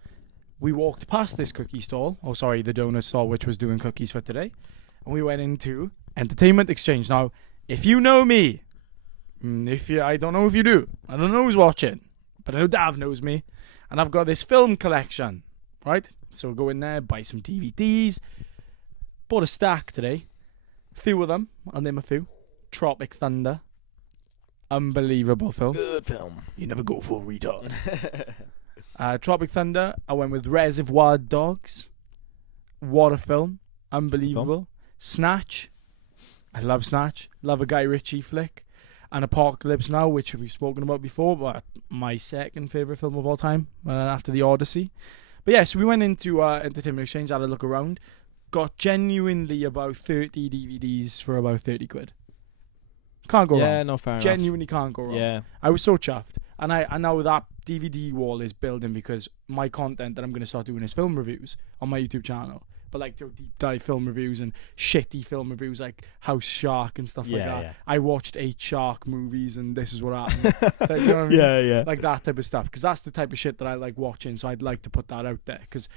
we walked past this cookie stall, the donut stall, which was doing cookies for today, and we went into Entertainment Exchange. Now, if you know me, I don't know if you do, I don't know who's watching, but I know Dav knows me, and I've got this film collection, right? So go in there, buy some DVDs, bought a stack today, a few of them, I'll name a few. Tropic Thunder, unbelievable film. Good film. You never go for a retard. Tropic Thunder, I went with Reservoir Dogs. What a film. Unbelievable. Snatch. I love Snatch. Love a Guy Ritchie flick. And Apocalypse Now, which we've spoken about before, but my second favourite film of all time, after The Odyssey. But yeah, so we went into Entertainment Exchange, had a look around. Got genuinely about 30 DVDs for about 30 quid. Can't go wrong. Yeah, no, fair enough. Genuinely can't go wrong. Yeah. I was so chuffed. And now that DVD wall is building because my content that I'm going to start doing is film reviews on my YouTube channel. But like deep dive film reviews and shitty film reviews like House Shark and stuff like that. Yeah. I watched 8 Shark movies and this is what happened. You know what I mean? Yeah. Like that type of stuff. Because that's the type of shit that I like watching. So I'd like to put that out there because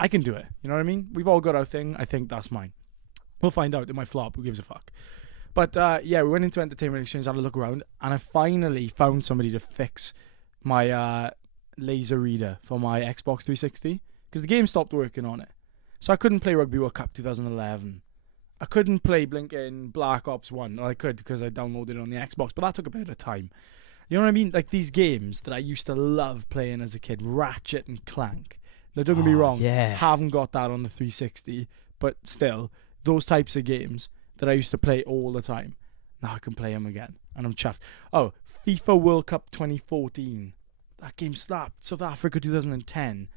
I can do it. You know what I mean? We've all got our thing. I think that's mine. We'll find out. It might flop. Who gives a fuck? But we went into Entertainment Exchange, had a look around, and I finally found somebody to fix my laser reader for my Xbox 360 because the game stopped working on it. So I couldn't play Rugby World Cup 2011. I couldn't play Blinking Black Ops 1. Well, I could because I downloaded it on the Xbox, but that took a bit of time. You know what I mean? Like these games that I used to love playing as a kid, Ratchet and Clank. Now, don't get me wrong, haven't got that on the 360, but still, those types of games that I used to play all the time. Now I can play them again, and I'm chuffed. Oh, FIFA World Cup 2014. That game slapped. South Africa 2010.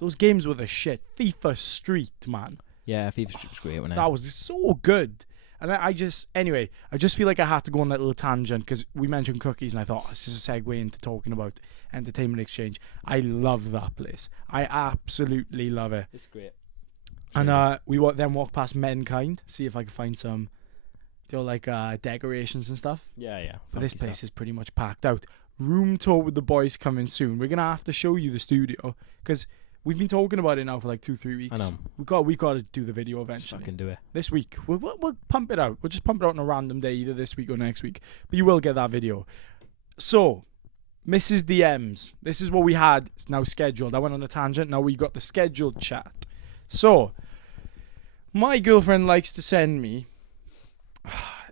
Those games were the shit. FIFA Street, man. Yeah, FIFA Street was great, wasn't it? That was so good. And I just feel like I had to go on that little tangent because we mentioned cookies, and I thought this is a segue into talking about Entertainment Exchange. I love that place. I absolutely love it. It's great. And we then walk past Mankind, see if I can find some, decorations and stuff. Yeah. But this place is pretty much packed out. Room tour with the boys coming soon. We're gonna have to show you the studio because we've been talking about it now for like 2-3 weeks. I know. We got to do the video eventually. Just fucking do it this week. We'll pump it out. We'll just pump it out on a random day, either this week or next week. But you will get that video. So, Mrs. DMs. This is what we had. It's now scheduled. I went on a tangent. Now we got the scheduled chat. So, my girlfriend likes to send me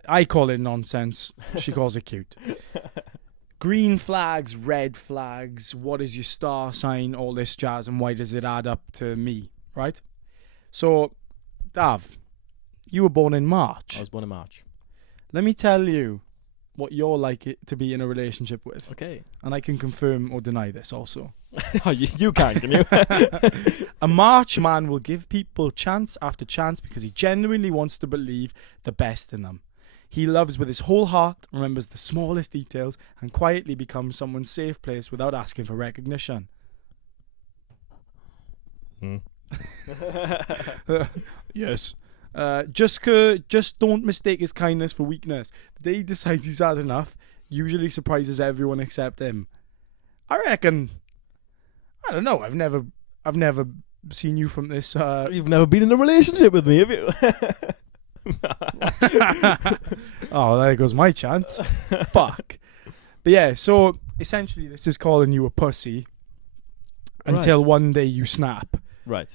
I call it nonsense. She calls it cute. Green flags, red flags, what is your star sign, all this jazz, and why does it add up to me, right? So, Dav, you were born in March. I was born in March. Let me tell you what you're like it to be in a relationship with. Okay. And I can confirm or deny this also. Oh, you can you? A March man will give people chance after chance because he genuinely wants to believe the best in them. He loves with his whole heart, remembers the smallest details, and quietly becomes someone's safe place without asking for recognition. Yes. Just don't mistake his kindness for weakness. The day he decides he's had enough, usually surprises everyone except him. I reckon. I don't know. I've never seen you from this. You've never been in a relationship with me, have you? Oh, there goes my chance. Fuck. But yeah, so essentially this is calling you a pussy until one day you snap. Right.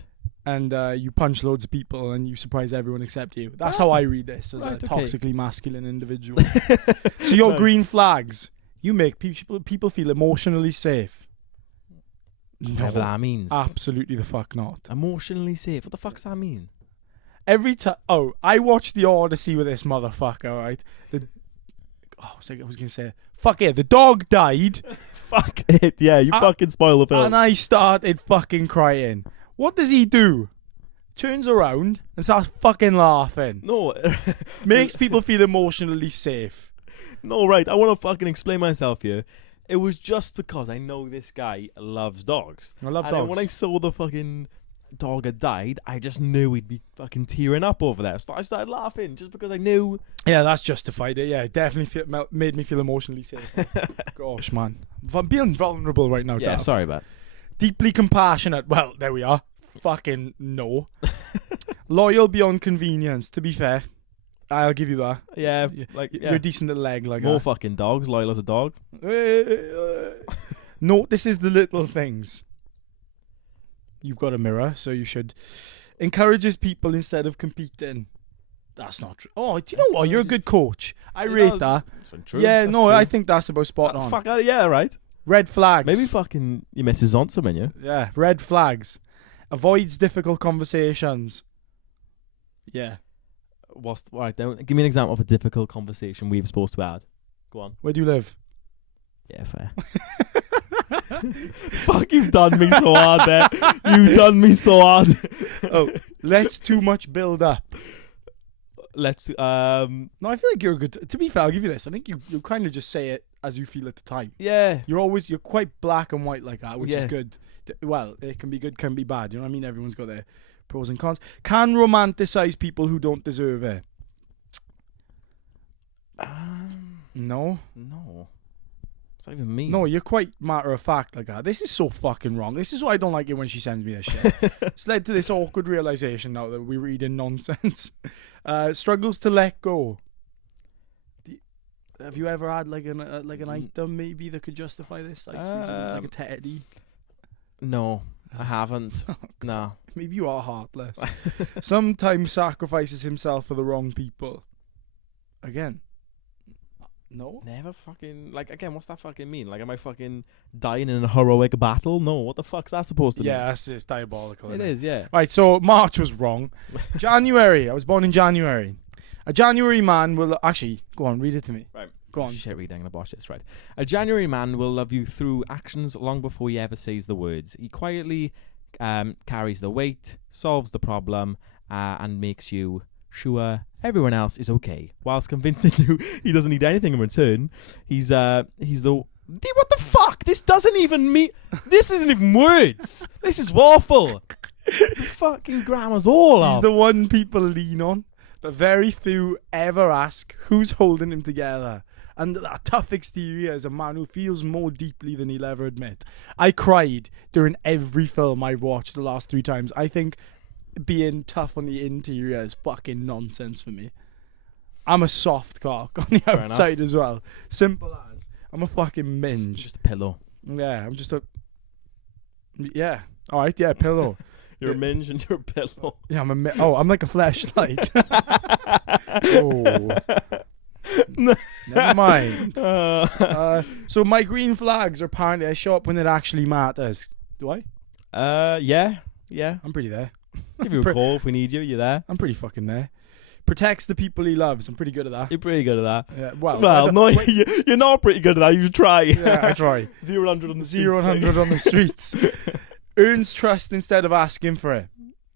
And you punch loads of people and you surprise everyone except you. That's how I read this as a toxically masculine individual. So your green flags. You make people feel emotionally safe. Whatever that means. Absolutely the fuck not. Emotionally safe. What the fuck's that mean? Every time, I watched the Odyssey with this motherfucker, right? I was going to say, fuck it, the dog died. Fuck it, yeah, you fucking spoil the film. And I started fucking crying. What does he do? Turns around and starts fucking laughing. No. Makes people feel emotionally safe. No, right, I want to fucking explain myself here. It was just because I know this guy loves dogs. I love dogs. And when I saw the fucking dog had died, I just knew he'd be fucking tearing up over there. So I started laughing just because I knew. Yeah, that's justified it. Yeah, definitely made me feel emotionally safe. Gosh, man. I'm being vulnerable right now, Yeah, Dav. sorry about. Deeply compassionate. Well, there we are. Fucking no. Loyal beyond convenience, to be fair. I'll give you that. Yeah, you're a decent little leg like more that. fucking dogs, loyal as a dog. Notices the little things. You've got a mirror, so you should. Encourages people instead of competing. That's not true. Oh, do you know what? You're a good coach. I rate that. True. Yeah, That's no, true. I think that's about spot on. Fuck, yeah, right. Red flags. Maybe fucking your missus on something, yeah? Yeah, red flags. Avoids difficult conversations. Yeah. Right, give me an example of a difficult conversation we were supposed to have. Go on. Where do you live? Yeah, fair. Fuck, you've done me so hard there. You've done me so hard. Let's too much build up. Let's No, I feel like you're good. To be fair, I'll give you this. I think you kind of just say it as you feel at the time. Yeah. You're quite black and white like that, which is good. Well, it can be good, can be bad. You know what I mean? Everyone's got their pros and cons. Can romanticize people who don't deserve it. No. It's not even me. No, you're quite matter of fact like that. This is so fucking wrong. This is why I don't like it when she sends me this shit. It's led to this awkward realization now that we're reading nonsense. Struggles to let go. Have you ever had like an item maybe that could justify this? Like a teddy? No, I haven't. No. Maybe you are heartless. Sometimes sacrifices himself for the wrong people. Again. No? Never fucking... Like, again, what's that fucking mean? Like, am I fucking dying in a heroic battle? No, what the fuck's that supposed to mean? Yeah, it's diabolical. It is, yeah. Right, so March was wrong. January. I was born in January. A January man will... Actually, go on, read it to me. Right. Go on. Shit reading, I'm going to botch this, right. A January man will love you through actions long before he ever says the words. He quietly carries the weight, solves the problem, and makes you sure everyone else is okay, whilst convincing you he doesn't need anything in return. He's the... What the fuck? This doesn't even mean... This isn't even words. This is awful. The fucking grammar's all off. He's the one people lean on, but very few ever ask who's holding him together. And that tough exterior is a man who feels more deeply than he'll ever admit. I cried during every film I've watched the last 3 times. I think being tough on the interior is fucking nonsense for me. I'm a soft cock on the outside as well. Simple as. I'm a fucking minge. Just a pillow. Yeah, I'm just a... Yeah. Alright, yeah, pillow. You're a minge and you're a pillow. Yeah, I'm like a fleshlight. Oh. Never mind. So my green flags are apparently I show up when it actually matters. Do I? Yeah. I'm pretty there. Give you a call if we need you. You're there. I'm pretty fucking there. Protects the people he loves. I'm pretty good at that. You're pretty good at that. Yeah, well, no, you're not pretty good at that. You try. Yeah, I try. 0-100 on the streets. 0-100 on the streets. Earns trust instead of asking for it.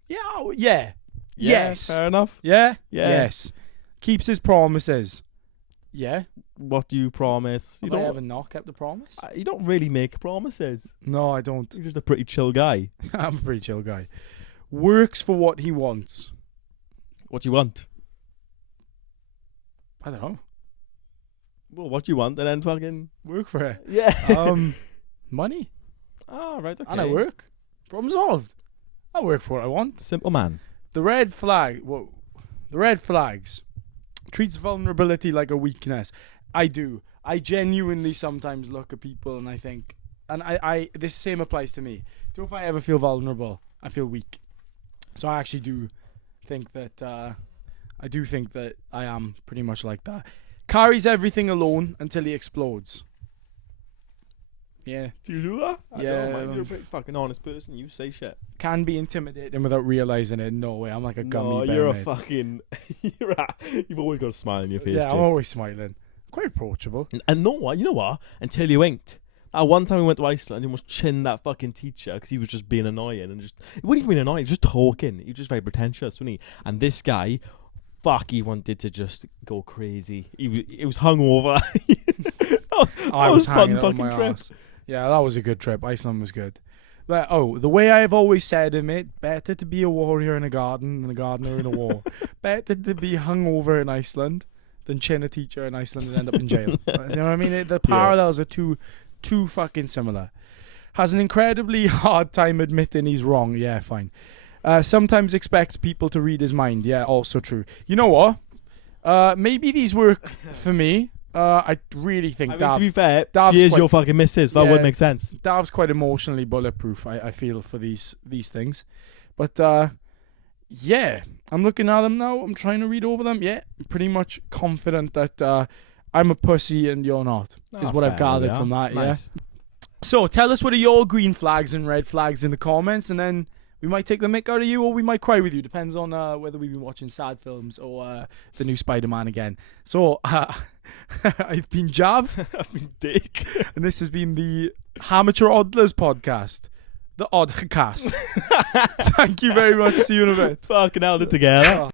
Yeah. Yes. Fair enough. Yeah. Yes. Keeps his promises. Yeah. What do you promise? Have I ever not kept the promise? You don't really make promises. No, I don't. You're just a pretty chill guy. I'm a pretty chill guy. Works for what he wants. What do you want? I don't know. Well, what do you want and then fucking work for it. Yeah. Money. Oh, right, okay. And I work. Problem solved. I work for what I want. Simple man. The red flags. Treats vulnerability like a weakness. I do. I genuinely sometimes look at people and I think, and I this same applies to me. So if I ever feel vulnerable, I feel weak. So I actually do think that I am pretty much like that. Carries everything alone until he explodes. Yeah. Do you do that? Yeah. I don't mind. You're a pretty fucking honest person. You say shit. Can be intimidating without realising it. No way. I'm like a gummy bear. You're mate. a fucking... You've always got a smile on your face. Yeah, I'm always smiling. Quite approachable. And you know what? Until you winked. One time we went to Iceland, you almost chinned that fucking teacher because he was just being annoying and just... He wasn't even being annoying. He was just talking. He was just very pretentious, wasn't he? And this guy... he wanted to just go crazy. He was hungover. I was fun fucking trip. Ass. Yeah, that was a good trip. Iceland was good. But, the way I've always said it, mate, better to be a warrior in a garden than a gardener in a war. Better to be hungover in Iceland than chin a teacher in Iceland and end up in jail. You know what I mean? The parallels are too fucking similar. Has an incredibly hard time admitting he's wrong. Yeah, fine. Sometimes expects people to read his mind. Yeah, also true. You know what? Maybe these work for me. I really think to be fair, she is your fucking missus. That would make sense. Dav's quite emotionally bulletproof, I feel, for these things. But, yeah, I'm looking at them now. I'm trying to read over them. Yeah, pretty much confident that I'm a pussy and you're not, is what I've gathered from that. Nice. Yeah. So, tell us what are your green flags and red flags in the comments, and then... we might take the mick out of you or we might cry with you. Depends on whether we've been watching sad films or the new Spider-Man again. So, I've been Jav. I've been Dick. And this has been the Amateur Oddlers podcast. The HODCAST. Thank you very much. See you in a bit. Fucking held it together.